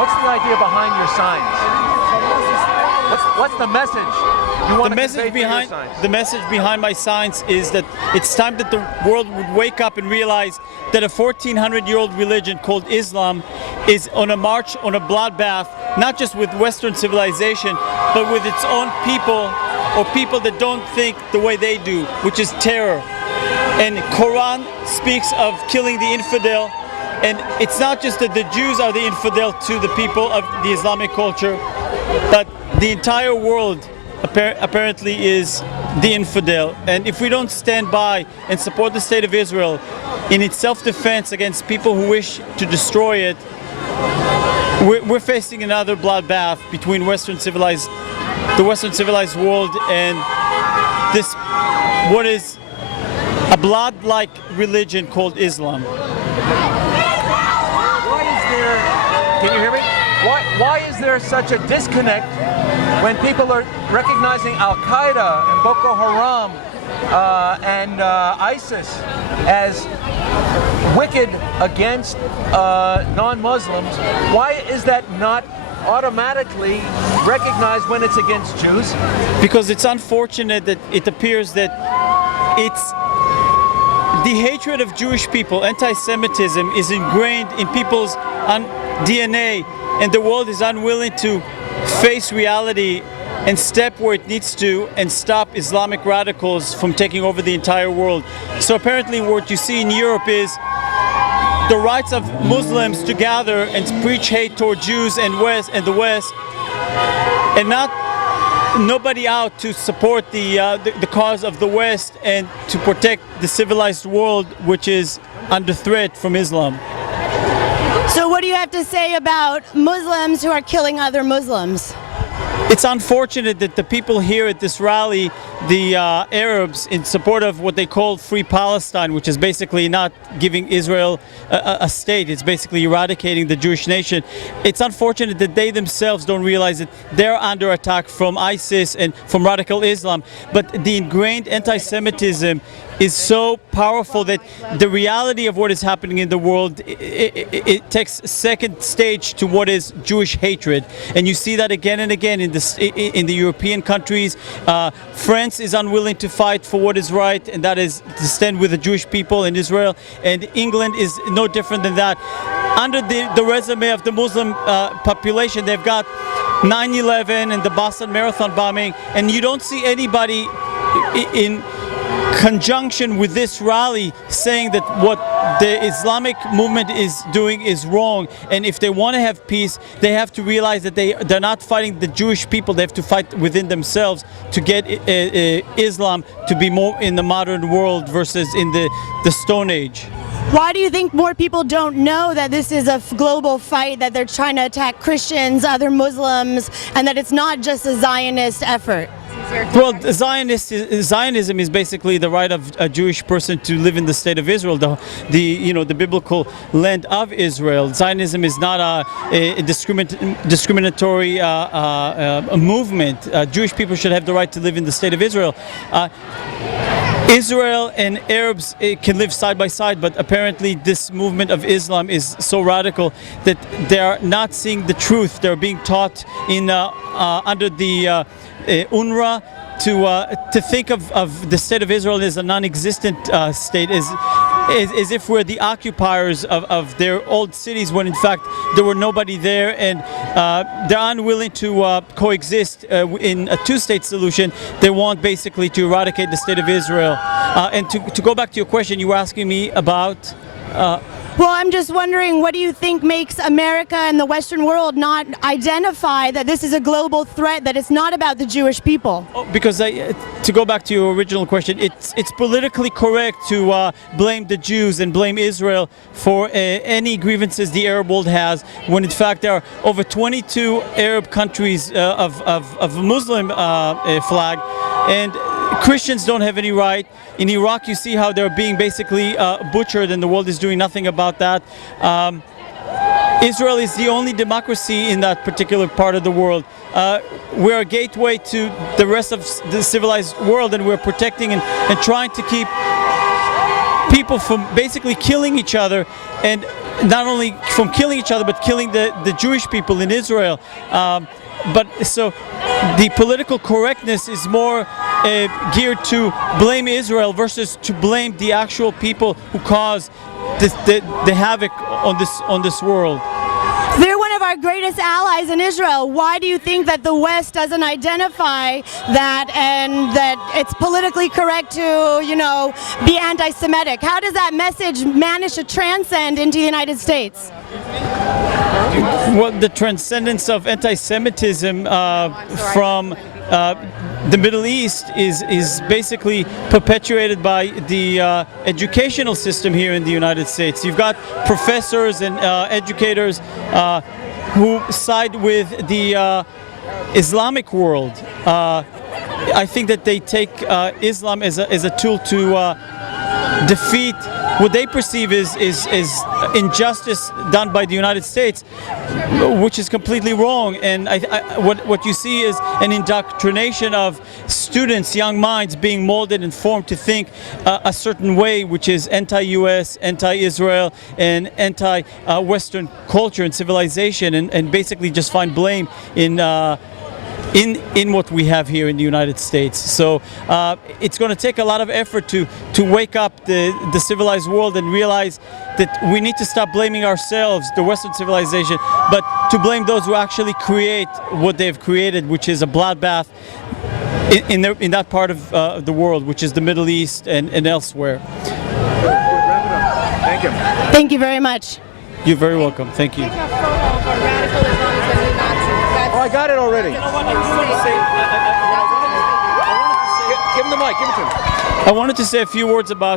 What's the idea behind your signs? What's the message you want to convey through your signs? The message behind my signs is that it's time that the world would wake up and realize that a 1400-year-old religion called Islam is on a march, on a bloodbath, not just with Western civilization, but with its own people, or people that don't think the way they do, which is terror. And Quran speaks of killing the infidel, and it's not just that the Jews are the infidel to the people of the Islamic culture, but the entire world apparently is the infidel. And if we don't stand by and support the state of Israel in its self-defense against people who wish to destroy it, we're facing another bloodbath between the Western civilized world and this, what is a blood-like religion called Islam. Why is there, can you hear me? Why is there such a disconnect when people are recognizing Al-Qaeda and Boko Haram and ISIS as wicked against non-Muslims? Why is that not automatically recognized when it's against Jews? Because it's unfortunate that it appears that it's the hatred of Jewish people, anti-Semitism, is ingrained in people's DNA, and the world is unwilling to face reality and step where it needs to and stop Islamic radicals from taking over the entire world. So apparently what you see in Europe is the rights of Muslims to gather and preach hate toward Jews and the West, and nobody out to support the cause of the West and to protect the civilized world, which is under threat from Islam. So what do you have to say about Muslims who are killing other Muslims? It's unfortunate that the people here at this rally, the Arabs, in support of what they call Free Palestine, which is basically not giving Israel a state, it's basically eradicating the Jewish nation. It's unfortunate that they themselves don't realize that they're under attack from ISIS and from radical Islam, but the ingrained anti-Semitism is so powerful that the reality of what is happening in the world, it takes second stage to what is Jewish hatred. And you see that again and again in the European countries. France is unwilling to fight for what is right, and that is to stand with the Jewish people in Israel. And England is no different than that. Under the resume of the Muslim population, they've got 9/11 and the Boston Marathon bombing, and you don't see anybody in conjunction with this rally saying that what the Islamic movement is doing is wrong, and if they want to have peace, they have to realize that they're not fighting the Jewish people. They have to fight within themselves to get Islam to be more in the modern world versus in the Stone Age. Why do you think more people don't know that this is a global fight, that they're trying to attack Christians, other Muslims, and that it's not just a Zionist effort? Well, Zionism is basically the right of a Jewish person to live in the state of Israel, the biblical land of Israel. Zionism is not a discriminatory movement. Jewish people should have the right to live in the state of Israel. Israel and Arabs can live side by side, but apparently this movement of Islam is so radical that they are not seeing the truth. They're being taught under the UNRWA to think of the state of Israel as a non-existent state, as if we're the occupiers of their old cities, when in fact there were nobody there, and they're unwilling to coexist in a two-state solution. They want basically to eradicate the state of Israel. And to go back to your question, you were asking me about Well, I'm just wondering, what do you think makes America and the Western world not identify that this is a global threat, that it's not about the Jewish people? Because to go back to your original question, it's politically correct to blame the Jews and blame Israel for any grievances the Arab world has, when in fact there are over 22 Arab countries of Muslim flag, and Christians don't have any right. In Iraq, you see how they're being basically butchered, and the world is doing nothing about that. Israel is the only democracy in that particular part of the world. We're a gateway to the rest of the civilized world, and we're protecting and trying to keep people from basically killing each other. And not only from killing each other, but killing the Jewish people in Israel. But so the political correctness is more geared to blame Israel versus to blame the actual people who cause the havoc on this world. They're one of our greatest allies in Israel. Why do you think that the West doesn't identify that and that it's politically correct to, be anti-Semitic? How does that message manage to transcend into the United States? Well, the transcendence of anti-Semitism from the Middle East is basically perpetuated by the educational system here in the United States. You've got professors and educators who side with the Islamic world. I think that they take Islam as a tool to defeat what they perceive is injustice done by the United States, which is completely wrong. And what you see is an indoctrination of students, young minds being molded and formed to think a certain way, which is anti-US, anti-Israel, and anti-Western culture and civilization, and basically just find blame in what we have here in the United States. So it's going to take a lot of effort to wake up the civilized world and realize that we need to stop blaming ourselves, the Western civilization, but to blame those who actually create what they've created, which is a bloodbath in that part of the world, which is the Middle East and elsewhere. Thank you. Thank you very much. You're very welcome. Thank you. Oh, I got it already. Give him the mic. Give it to him. I wanted to say a few words about